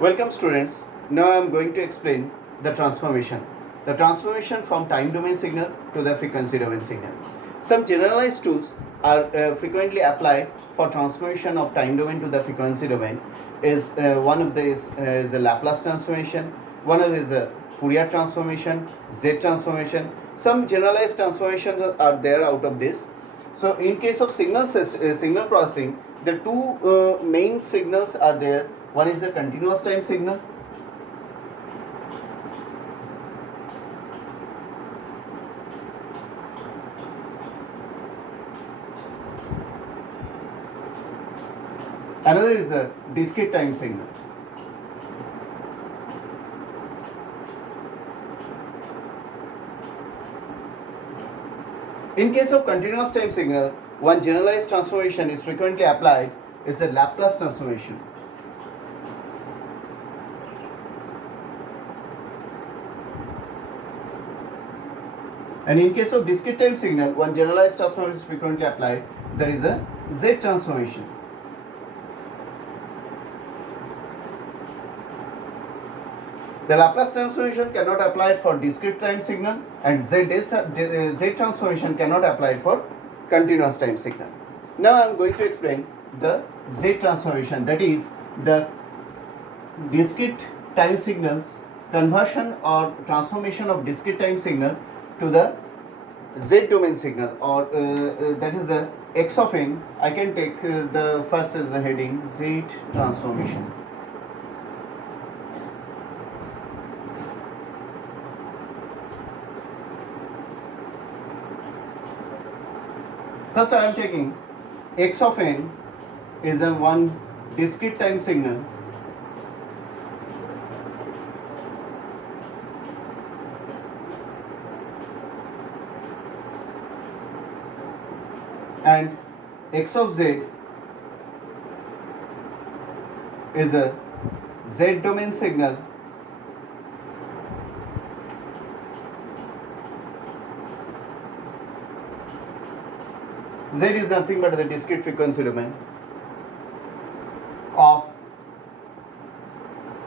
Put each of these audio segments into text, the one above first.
Welcome students. Now I am going to explain the transformation. The transformation from time domain signal to the frequency domain signal. Some generalized tools are frequently applied for transformation of time domain to the frequency domain. One of these is a Laplace transformation. One of is a Fourier transformation, Z transformation. Some generalized transformations are there out of this. So in case of signal processing, the two main signals are there. One is a continuous time signal. Another is a discrete time signal. In case of continuous time signal, one generalized transformation is frequently applied is the Laplace transformation. And in case of discrete time signal, one generalized transformation is frequently applied. There is a Z transformation. The Laplace transformation cannot apply for discrete time signal, and Z transformation cannot apply for continuous time signal. Now I am going to explain the Z transformation, that is the discrete time signals conversion or transformation of discrete time signal to the Z domain signal, or that is the X of n. I can take the first as a heading, Z transformation. First I am taking X of n is a one discrete time signal and X of z is a Z domain signal Z is nothing but the discrete frequency domain of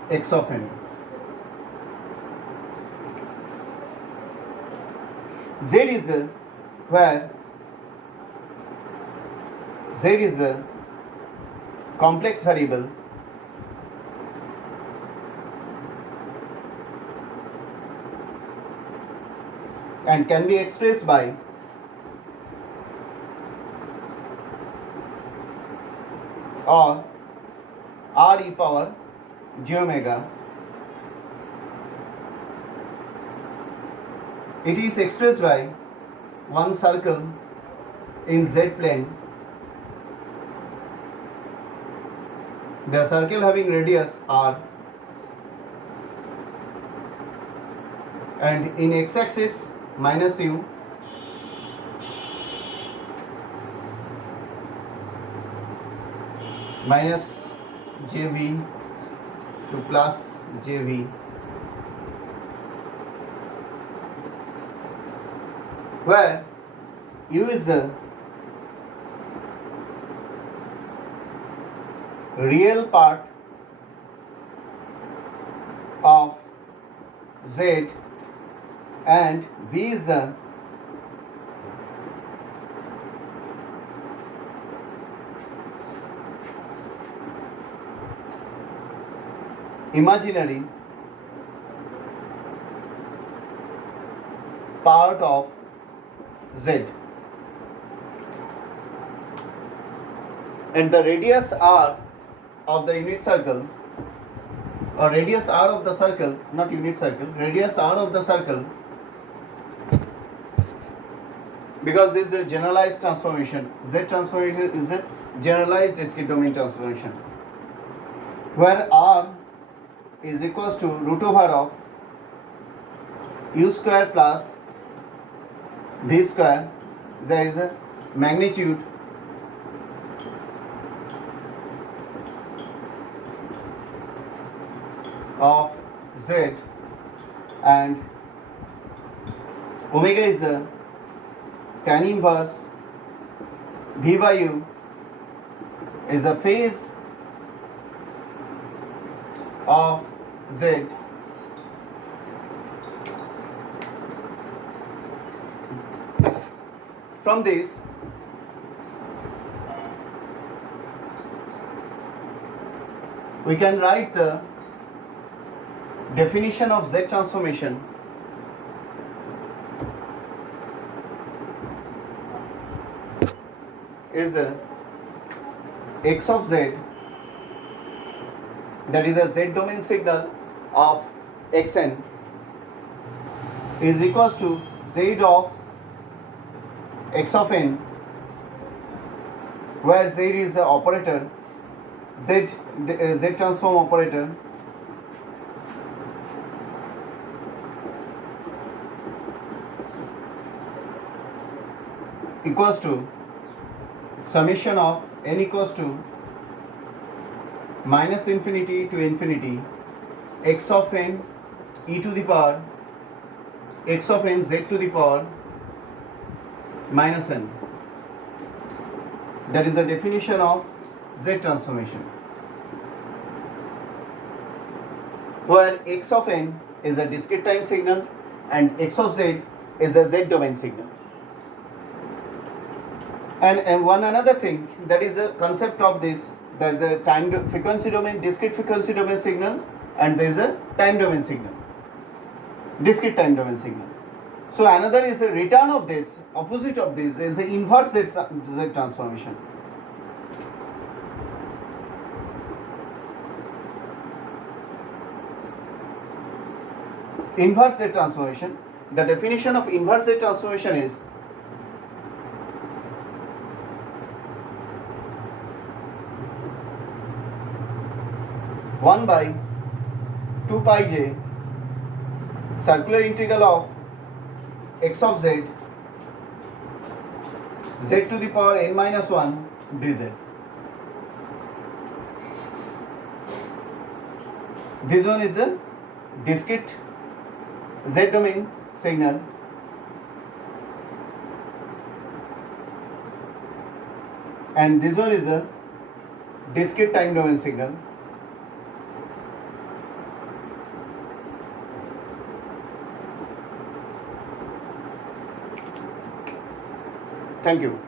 X of n. Z is where Z is a complex variable and can be expressed by or r e power j omega. It is expressed by one circle in Z plane. The circle having radius r, and in x-axis minus u, minus jv to plus jv, where u is the real part of Z and V is the imaginary part of Z, and the radius r of the unit circle, or radius r of the circle, not unit circle, radius r of the circle, because this is a generalized transformation. Z transformation is a generalized discrete domain transformation, where r is equals to root over of u square plus v square. There is a magnitude of Z, and omega is the tan inverse V by U is the phase of Z from this we can write the definition of Z transformation is a x of Z, that is a Z domain signal of xn, is equals to Z of x of n, where Z is the operator, Z transform operator, equals to summation of n equals to minus infinity to infinity x of n e to the power x of n Z to the power minus n. That is the definition of Z transformation, where x of n is a discrete time signal and x of Z is a Z domain signal. And one another thing, that is the concept of this, that is the time frequency domain, discrete frequency domain signal, and there is a time domain signal, discrete time domain signal. So another is a return of this, opposite of this is the inverse Z transformation. Inverse Z transformation, the definition of inverse Z transformation is one by 2 pi j circular integral of x of Z Z to the power n minus 1 dz. This one is a discrete Z domain signal and this one is a discrete time domain signal. Thank you.